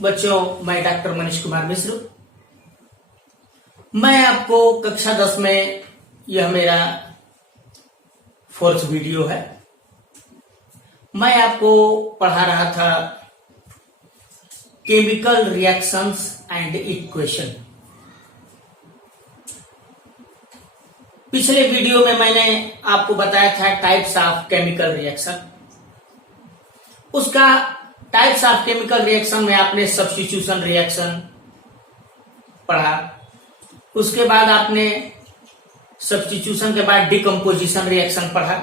बच्चों, मैं डॉक्टर मनीष कुमार मिश्र। मैं आपको कक्षा 10 में यह मेरा 4th वीडियो है। मैं आपको पढ़ा रहा था केमिकल रिएक्शंस एंड इक्वेशन। पिछले वीडियो में मैंने आपको बताया था टाइप्स ऑफ केमिकल रिएक्शन। उसका टाइप्स ऑफ केमिकल रिएक्शन में आपने सब्स्टिट्यूशन रिएक्शन पढ़ा। उसके बाद आपने सब्स्टिट्यूशन के बाद डिकम्पोजिशन रिएक्शन पढ़ा।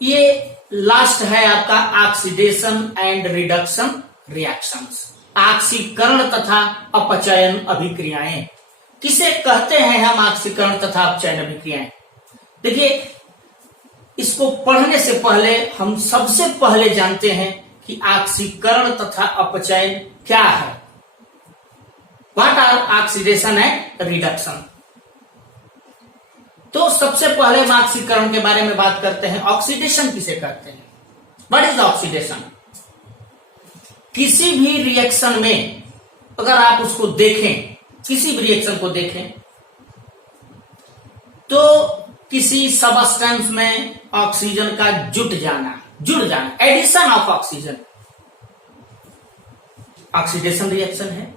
ये लास्ट है आपका ऑक्सीडेशन एंड रिडक्शन रिएक्शंस, ऑक्सीकरण तथा अपचयन अभिक्रियाएं। किसे कहते हैं हम ऑक्सीकरण तथा अपचयन अभिक्रियाएं? देखिए, इसको पढ़ने से पहले हम सबसे पहले जानते हैं कि ऑक्सीकरण तथा अपचयन क्या है। What are oxidation and reduction? तो सबसे पहले हम ऑक्सीकरण के बारे में बात करते हैं। ऑक्सीडेशन किसे कहते हैं? What is oxidation? किसी भी रिएक्शन में अगर आप उसको देखें, किसी भी रिएक्शन को देखें, तो किसी सबस्टेंस में ऑक्सीजन का जुड़ जाना, addition of oxygen, oxidation reaction है।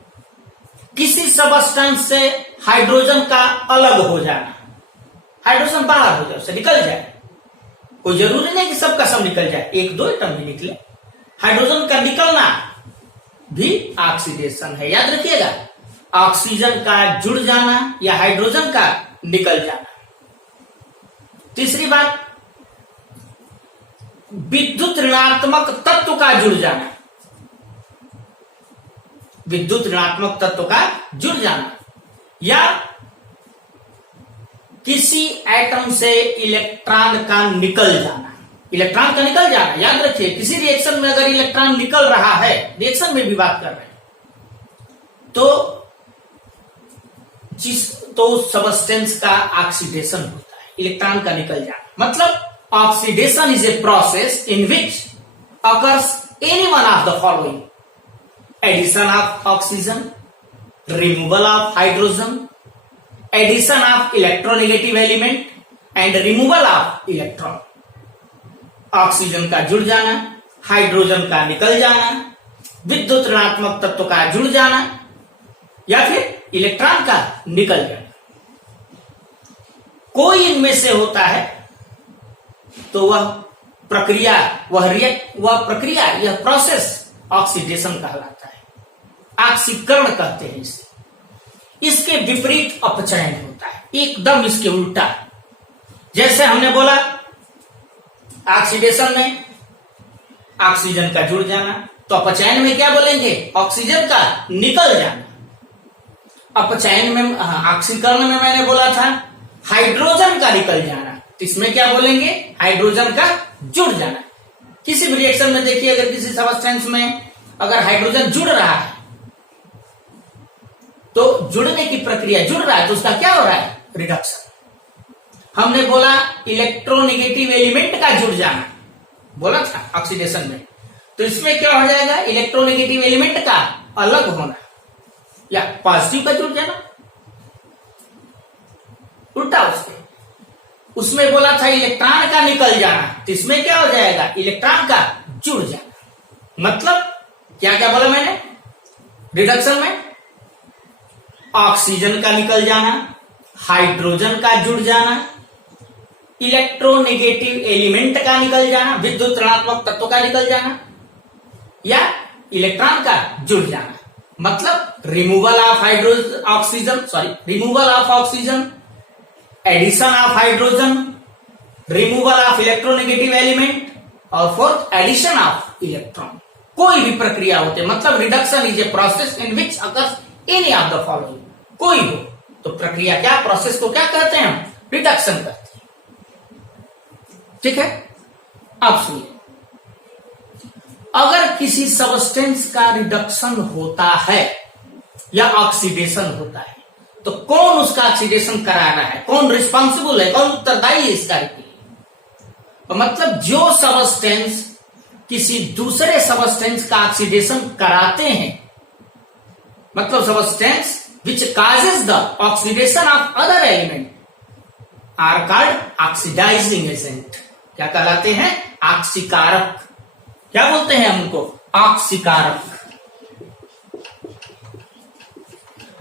किसी सबस्टेंस से हाइड्रोजन का अलग हो जाना, हाइड्रोजन बाहर हो जाए, उससे निकल जाए। कोई जरूरी नहीं कि सबका सब निकल जाए, एक दो एटम भी निकले। हाइड्रोजन का निकलना भी ऑक्सीडेशन है। याद रखिएगा, ऑक्सीजन का जुड़ जाना या हाइड्रोजन का निकल जाना। तीसरी बात, विद्युत ऋणात्मक तत्व का जुड़ जाना, विद्युत ऋणात्मक तत्व का जुड़ जाना, या किसी एटम से इलेक्ट्रॉन का निकल जाना, इलेक्ट्रॉन का निकल जाना। याद रखिए, किसी रिएक्शन में अगर इलेक्ट्रॉन निकल रहा है, रिएक्शन में भी बात कर रहे हैं, तो उस सबस्टेंस का ऑक्सीडेशन होता है, इलेक्ट्रॉन का निकल जाना। मतलब oxidation is a process in which occurs any one of the following: addition of oxygen, removal of hydrogen, addition of electronegative element and removal of electron. ऑक्सीजन का जुड़ जाना, हाइड्रोजन का निकल जाना, विद्युत ऋणात्मक तत्व का जुड़ जाना, या फिर इलेक्ट्रॉन का निकल जाना। कोई इनमें से होता है तो वह प्रक्रिया, यह प्रोसेस ऑक्सीडेशन कहलाता है, ऑक्सीकरण कहते हैं इसे। इसके विपरीत अपचयन होता है, एकदम इसके उल्टा। जैसे हमने बोला, ऑक्सीडेशन में ऑक्सीजन का जुड़ जाना, तो अपचयन में क्या बोलेंगे? ऑक्सीजन का निकल जाना। अपचयन में, ऑक्सीकरण में मैंने बोला था हाइड्रोजन का निकल जाना, तो इसमें क्या बोलेंगे? हाइड्रोजन का जुड़ जाना। किसी भी रिएक्शन में देखिए, अगर किसी सबस्टेंस में अगर हाइड्रोजन जुड़ रहा है, तो जुड़ने की प्रक्रिया, जुड़ रहा है तो उसका क्या हो रहा है? रिडक्शन। हमने बोला इलेक्ट्रोनेगेटिव एलिमेंट का जुड़ जाना, बोला था ऑक्सीडेशन में, तो इसमें क्या हो जाएगा? इलेक्ट्रोनेगेटिव एलिमेंट का अलग होना या पॉजिटिव का जुड़ जाना, उल्टा उसमें बोला था इलेक्ट्रॉन का निकल जाना, तो इसमें क्या हो जाएगा? इलेक्ट्रॉन का जुड़ जाना। मतलब क्या क्या बोला मैंने? रिडक्शन में ऑक्सीजन का निकल जाना, हाइड्रोजन का जुड़ जाना, इलेक्ट्रोनेगेटिव एलिमेंट का निकल जाना, विद्युत ऋणात्मक तत्व का निकल जाना, या इलेक्ट्रॉन का जुड़ जाना। मतलब removal of oxygen, addition of hydrogen, removal of electronegative element, और फोर्थ एडिशन ऑफ इलेक्ट्रॉन। कोई भी प्रक्रिया होते, मतलब reduction is a process in which occurs any of the following. कोई हो तो प्रक्रिया, क्या प्रोसेस को क्या कहते हैं? हम रिडक्शन कहते हैं। ठीक है, अब सुनिए, अगर किसी सबस्टेंस का रिडक्शन होता है या ऑक्सीडेशन होता है, तो कौन उसका ऑक्सीडेशन करा रहा है? कौन रिस्पॉन्सिबल है? कौन उत्तरदायी है इस कार्य के लिए? मतलब जो सबस्टेंस किसी दूसरे सबस्टेंस का ऑक्सीडेशन कराते हैं, मतलब substance which causes the oxidation of other element are called oxidizing agent. क्या कहलाते हैं? ऑक्सीकारक। क्या बोलते हैं हम उनको? ऑक्सीकारक।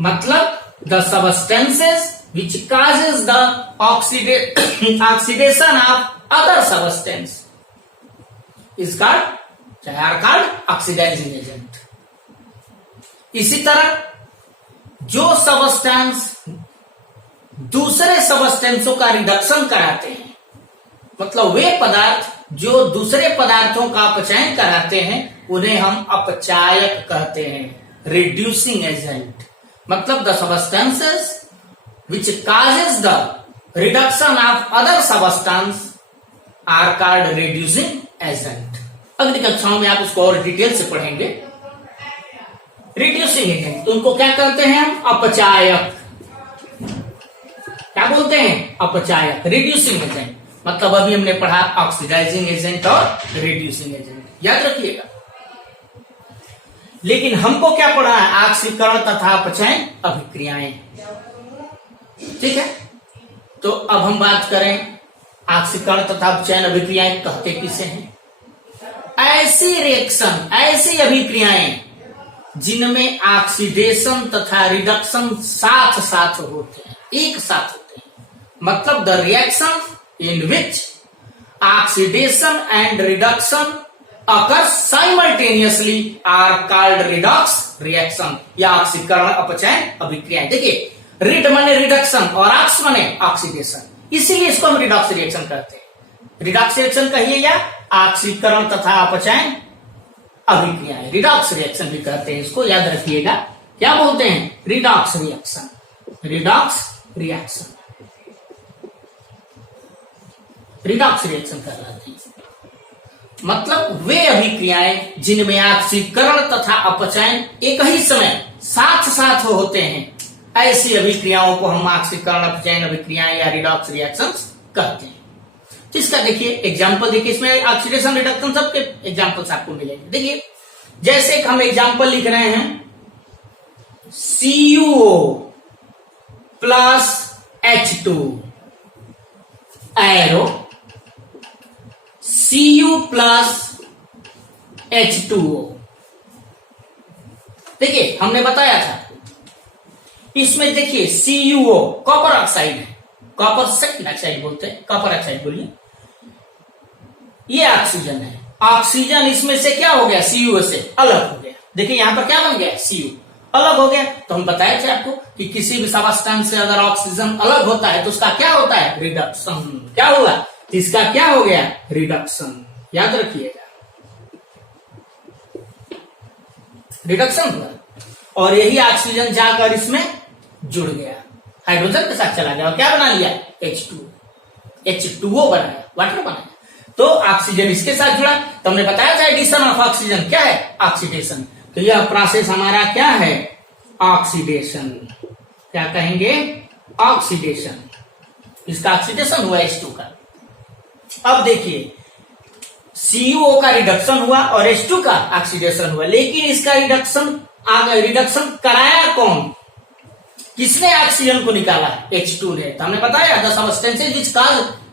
मतलब the substances which causes the oxidation of other substance is called are called oxidizing agent. इसी तरह जो सबस्टेंस दूसरे सबस्टेंसों का रिडक्शन कराते हैं, मतलब वे पदार्थ जो दूसरे पदार्थों का अपचयन कराते हैं, उन्हें हम अपचायक कहते हैं, रिड्यूसिंग एजेंट। मतलब the substances which causes the reduction of other substance are called reducing agent. अगली कक्षाओं में आप उसको और डिटेल से पढ़ेंगे। रिड्यूसिंग एजेंट, तो उनको क्या कहते हैं हम? अपचायक। क्या बोलते हैं? अपचायक, रिड्यूसिंग एजेंट। मतलब अभी हमने पढ़ा ऑक्सीडाइजिंग एजेंट और रिड्यूसिंग एजेंट, याद रखिएगा। लेकिन हमको क्या पढ़ा है? ऑक्सीकरण तथा अपचयन अभिक्रियाएं। ठीक है, तो अब हम बात करें ऑक्सीकरण तथा अपचयन अभिक्रियाएं कहते किसे हैं? ऐसी रिएक्शन, ऐसी अभिक्रियाएं जिनमें ऑक्सीडेशन तथा रिडक्शन साथ साथ होते हैं, एक साथ होते हैं। मतलब the reaction in which oxidation and reduction occur simultaneously are called redox reaction या ऑक्सीकरण अपचयन अभिक्रियाएं। देखिए, रिड माने रिडक्शन और ऑक्स माने ऑक्सीडेशन, इसीलिए इसको हम रिडॉक्स रिएक्शन कहते हैं। रिडॉक्स रिएक्शन कहिए या ऑक्सीकरण तथा अपचयन अभिक्रियाएं, रिडॉक्स रिएक्शन भी कहते हैं इसको, याद रखिएगा। क्या बोलते हैं? Redox reaction, redox reaction, redox reaction कहलाते हैं। मतलब वे अभिक्रियाएं जिनमें ऑक्सीकरण तथा अपचयन एक ही समय साथ साथ होते हैं, ऐसी अभिक्रियाओं को हम ऑक्सीकरण अपचयन अभिक्रियाएं या रिडॉक्स रिएक्शंस कहते हैं। तो इसका देखिए एग्जांपल, देखिए इसमें ऑक्सीडेशन रिडक्शन सबके एग्जांपल्स आपको मिलेंगे। देखिए जैसे हम एग्जांपल लिख रहे हैं, CuO plus H2 arrow Cu plus H2O। देखिए हमने बताया था इसमें, देखिए CuO कॉपर ऑक्साइड है, कॉपर सेकंड ऑक्साइड बोलते हैं, कॉपर ऑक्साइड बोलिए। ये ऑक्सीजन है, ऑक्सीजन इसमें से क्या हो गया? Cu से अलग हो गया। देखिए यहां पर क्या बन गया? Cu अलग हो गया। तो हम बताए थे आपको कि किसी भी सबस्टेंस से अगर ऑक्सीजन अलग होता है तो उसका क्या होता है? रिडक्शन। क्या हुआ? इसका क्या हो गया? रिडक्शन। याद रखिएगा, रिडक्शन हुआ और यही ऑक्सीजन जाकर इसमें जुड़ गया, हाइड्रोजन के साथ चला गया और क्या बना लिया? H2O बनाया, वाटर बनाया। तो ऑक्सीजन इसके साथ जुड़ा, तो हमने बताया था एडिशन ऑफ ऑक्सीजन क्या है? ऑक्सीडेशन। तो यह प्रोसेस हमारा क्या है? ऑक्सीडेशन। क्या कहेंगे? ऑक्सीडेशन। इसका ऑक्सीडेशन हुआ H2 का। अब देखिए CuO का रिडक्शन हुआ और H2 का ऑक्सीडेशन हुआ, लेकिन इसका रिडक्शन कराया कौन? किसने ऑक्सीजन को निकाला? H2 ने। तो हमने बताया the substances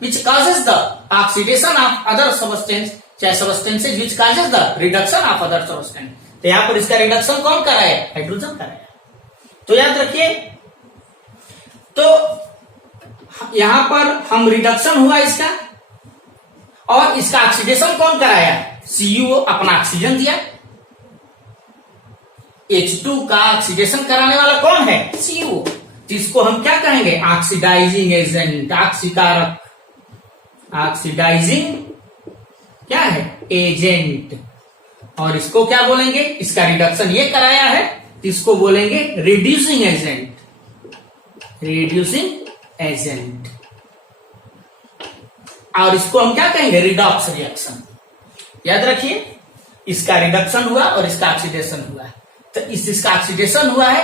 which causes the oxidation of other substance, चाहे substances which causes the reduction of other substance. तो यहां पर इसका रिडक्शन कौन कराया? हाइड्रोजन कराया। तो याद रखिए, तो यहां पर हम रिडक्शन हुआ इसका और इसका ऑक्सीडेशन कौन कराया? CuO अपना ऑक्सीजन दिया। H2 का ऑक्सीडेशन कराने वाला कौन है? CuO। जिसको हम क्या कहेंगे? ऑक्सीडाइजिंग एजेंट, ऑक्सीकारक, ऑक्सीडाइजिंग क्या है? एजेंट। और इसको क्या बोलेंगे? इसका रिडक्शन ये कराया है, इसको बोलेंगे रिड्यूसिंग एजेंट, रिड्यूसिंग एजेंट। और इसको हम क्या कहेंगे? Redox reaction. याद रखिए, इसका रिडक्शन हुआ और इसका ऑक्सीडेशन हुआ। तो इसका ऑक्सीडेशन हुआ है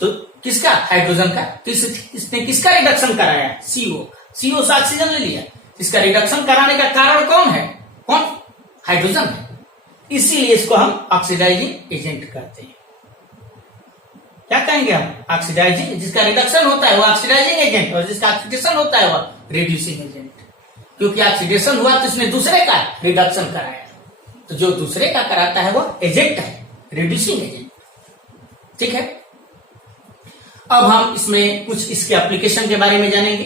तो किसका? हाइड्रोजन का। तो इसने किसका रिडक्शन कराया? CO। CO से ऑक्सीजन ले लिया। इसका रिडक्शन कराने का कारण कौन है? कौन? हाइड्रोजन है। इसीलिए इसको हम ऑक्सीडाइजिंग एजेंट कहते हैं। क्या कहेंगे हम? ऑक्सीडाइजिंग, जिसका रिडक्शन होता है वो ऑक्सीडाइजिंग एजेंट, और जिसका ऑक्सीडेशन होता है वो रिड्यूसिंग एजेंट। क्योंकि ऑक्सीडेशन हुआ तो इसने दूसरे का रिडक्शन कराया, तो जो दूसरे का कराता है वो एजेंट है, रिड्यूसिंग एजेंट। ठीक है, अब हम इसमें कुछ इसके एप्लीकेशन के बारे में जानेंगे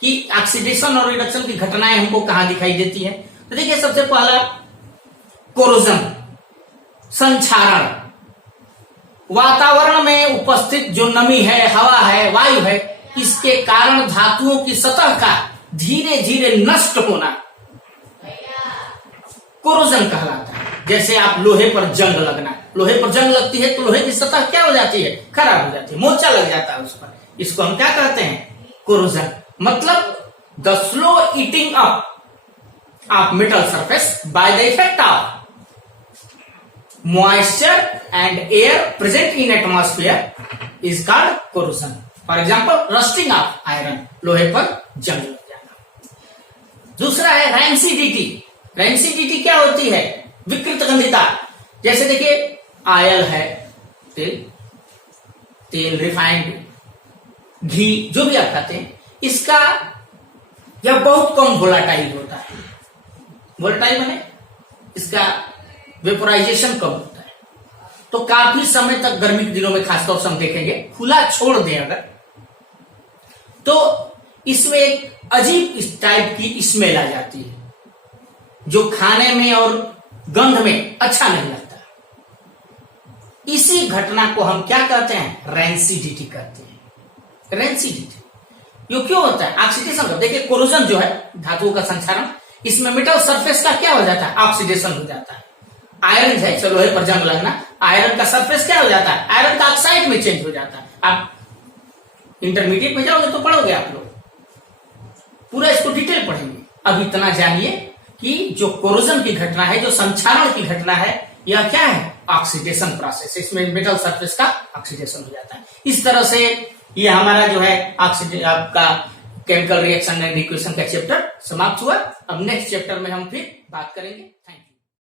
कि ऑक्सीडेशन और रिडक्शन की घटनाएं हमको कहां दिखाई देती है। तो देखिए, सबसे पहला कोरोजन, संक्षारण। वातावरण में उपस्थित जो नमी है, हवा है, वायु है, इसके कारण धातुओं की सतह का धीरे धीरे नष्ट होना कोरोजन कहलाता है। जैसे आप लोहे पर जंग लगना, लोहे पर जंग लगती है तो लोहे की सतह क्या हो जाती है? खराब हो जाती है, मोर्चा लग जाता है उस पर। इसको हम क्या कहते हैं? कोरोजन। मतलब the slow eating up of metal surface by the effect of moisture and air present in atmosphere is called corrosion. For example, rusting of iron, लोहे पर जंग लग जाना। दूसरा है रैंसिडिटी। रैंसिडिटी क्या होती है? विकृत गंधिता। जैसे देखिए, ऑयल है, तेल रिफाइंड, घी, जो भी आप खाते हैं, इसका यह बहुत कम वोलाटाइल होता है। वोलाटाइल माने इसका वेपोराइजेशन कम होता है, तो काफी समय तक गर्मी के दिनों में खासतौर से हम देखेंगे, खुला छोड़ दें अगर, तो इसमें एक अजीब इस टाइप की स्मेल आ जाती है, जो खाने में और गंध में अच्छा नहीं लगता। इसी घटना को हम क्या कहते हैं? रैंसिडिटी कहते हैं। रैंसिडिटी ये क्यों होता है? ऑक्सीडेशन का। देखिए, कोरोजन जो है धातुओं का संक्षारण, इसमें मेटल सरफेस का क्या हो जाता है? ऑक्सीडेशन हो जाता है। आयरन है, चलो लोहे पर जंग लगना, आयरन का सरफेस क्या हो जाता है? आयरन का ऑक्साइड में चेंज हो जाता है। आप इंटरमीडिएट में जाओगे तो पढ़ोगे आप लोग, पूरा इसको डिटेल पढ़ेंगे। अब इतना जानिए कि जो कोरोजन की घटना है, जो संक्षारण की घटना है, यह क्या है? Oxidation process. इसमें मेटल सरफेस का ऑक्सीडेशन हो जाता है। इस तरह से ये हमारा जो है आपका केमिकल रिएक्शन एंड इक्वेशन का चैप्टर समाप्त हुआ। अब नेक्स्ट चैप्टर में हम फिर बात करेंगे। Thank you.